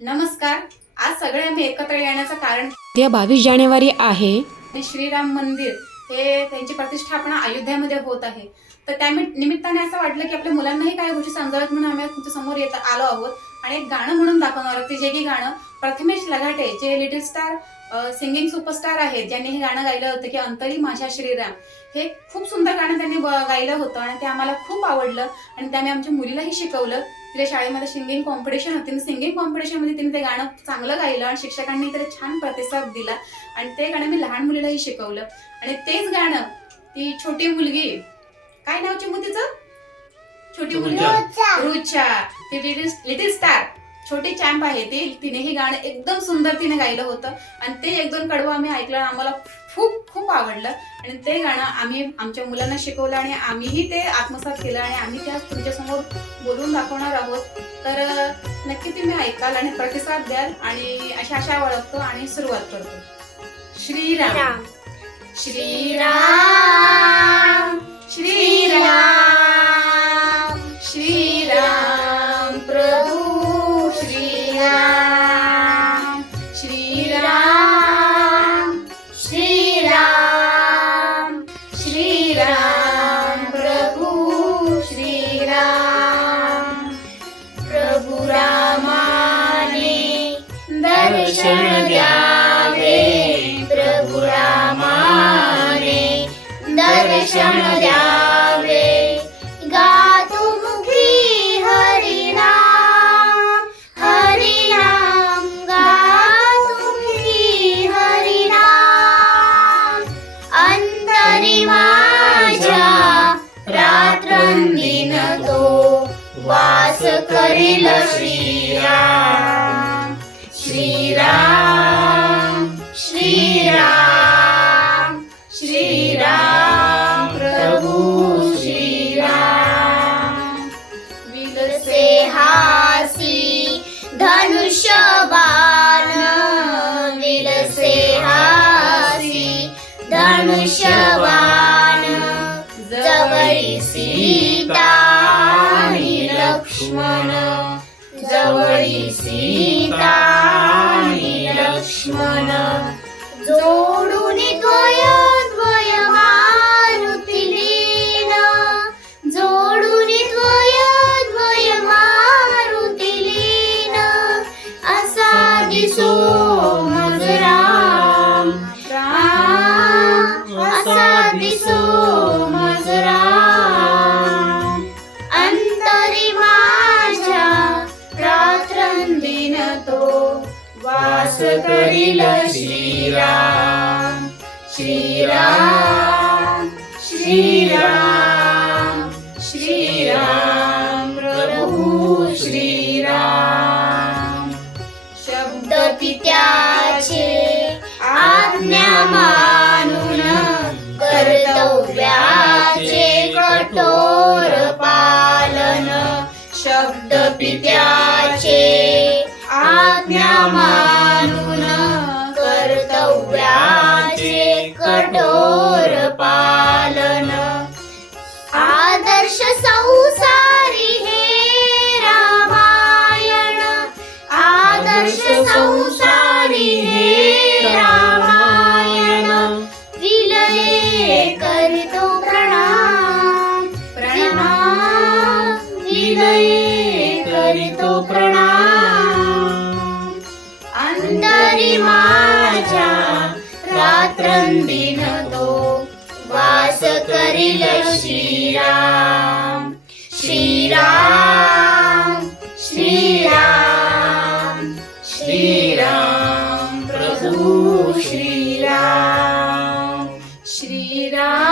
नमस्कार. आज सगळे आम्ही एकत्र येण्याचं कारण उद्या बावीस जानेवारी आहे. हे श्रीराम मंदिर हे त्यांची प्रतिष्ठापना अयोध्यामध्ये होत आहे. तर त्या निमित- निमित्ताने असं वाटलं की आपल्या मुलांनाही काही गोष्टी समजाव्यात म्हणून आम्ही तुमच्यासमोर येत आलो आहोत. आणि एक गाणं म्हणून दाखवणार होते जे की गाणं प्रथमेश लगाटे जे लिटिल स्टार सिंगिंग सुपरस्टार आहेत ज्यांनी हे गाणं गायलं होतं की अंतरी माझ्या श्रीराम. हे खूप सुंदर गाणं त्यांनी गायलं होतं आणि ते आम्हाला खूप आवडलं आणि त्याने आमच्या मुलीलाही शिकवलं. तिला शाळेमध्ये सिंगिंग कॉम्पिटिशन होती आणि सिंगिंग कॉम्पिटिशनमध्ये तिने ते गाणं चांगलं गायलं आणि शिक्षकांनी त्याला छान प्रतिसाद दिला आणि ते गाणं मी लहान मुलीलाही शिकवलं. आणि तेच गाणं ती छोटी मुलगी काय नाव चिमू तिचं छोटी मुलगी. रुचा ती लिटिल स्टार छोटी चॅम्प आहे ती. तिने हे गाणं एकदम सुंदर तिने गायलं होतं. आणि ते एक दोन कडवं आम्ही ऐकलं आणि आम्हाला खूप खूप आवडलं. आणि ते गाणं आम्ही आमच्या मुलांना शिकवलं आणि आम्हीही ते आत्मसात केलं आणि आम्ही ते आज तुमच्यासमोर बोलून दाखवणार आहोत. तर नक्की तुम्ही ऐकाल आणि प्रतिसाद द्याल आणि अशा अशा ओळखतो आणि सुरुवात करतो. श्रीराम. श्रीराम. दर्शन द्यावे गातो मुखी हरिनाम हरिनाम. गातो मुखी हरिनाम. अंतरी माझ्या रात्रंदिन तो वास करील श्रीया लक्ष्मण जवळी सीता लक्ष्मण. जोडून द्वय द्वय मारुती लीन. जोडून द्वय द्वय मारुती लीन. असा दिसो मज राम असा दिसो तो वास करील श्रीराम. श्रीराम श्रीराम श्रीराम प्रभु श्रीराम. शब्द पित्याचे आज्ञा मानून कर्तव्याचे कठोर पालन. शब्द पित्याचे आज्ञा मानून कर्तव्याचे कठोर पालन. आदर्श संसारी हे रामायण. आदर्श संसारी हे रामायण. विलये करितो प्रणाम. प्रणाम विलये वास करील श्रीराम. श्रीराम श्रीराम श्रीराम प्रभू श्रीराम. श्रीराम